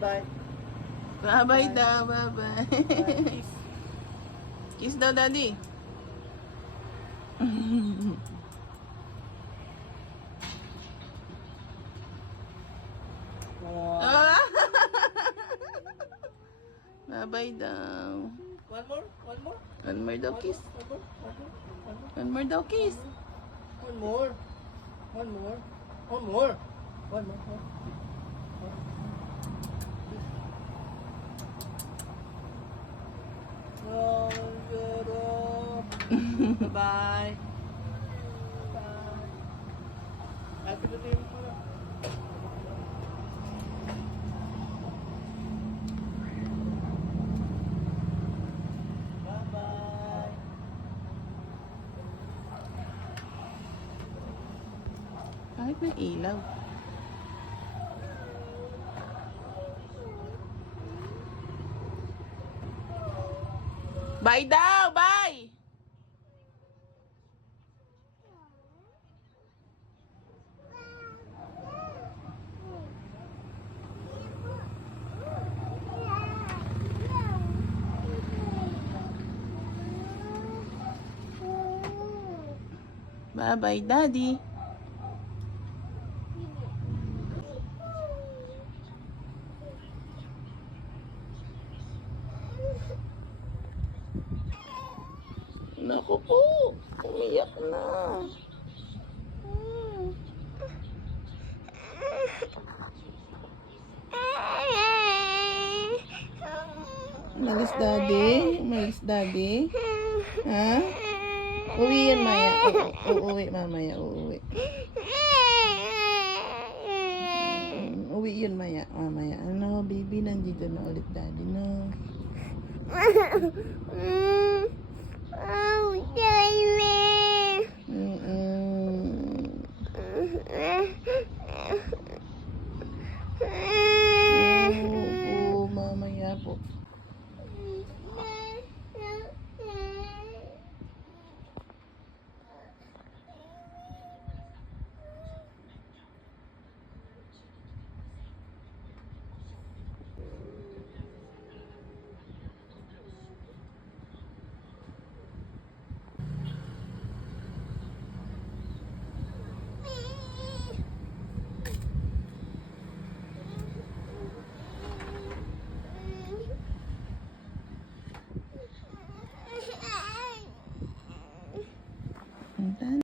Bye-bye. Bye-bye daw, bye-bye. Kiss. Kiss daw, daddy. Wow. Ah! Bye-bye daw. One more? One more? One more daw, kiss. One more? One more? One more? One more daw, kiss. One more. One more. One more. One more. Bye-bye. Bye. Happy birthday mo na. Bye-bye. Kahit may ilaw. Bye daw! Bye! Bye-bye, daddy. Naku po, umiyak na. Umalis daddy? Umalis daddy? Ha? Uwi yan Maya. Uuwi mamaya, uuwi. Uwi yun Maya, mamaya. Ano, baby, nandito na ulit daddy, no? Oh, Daddy.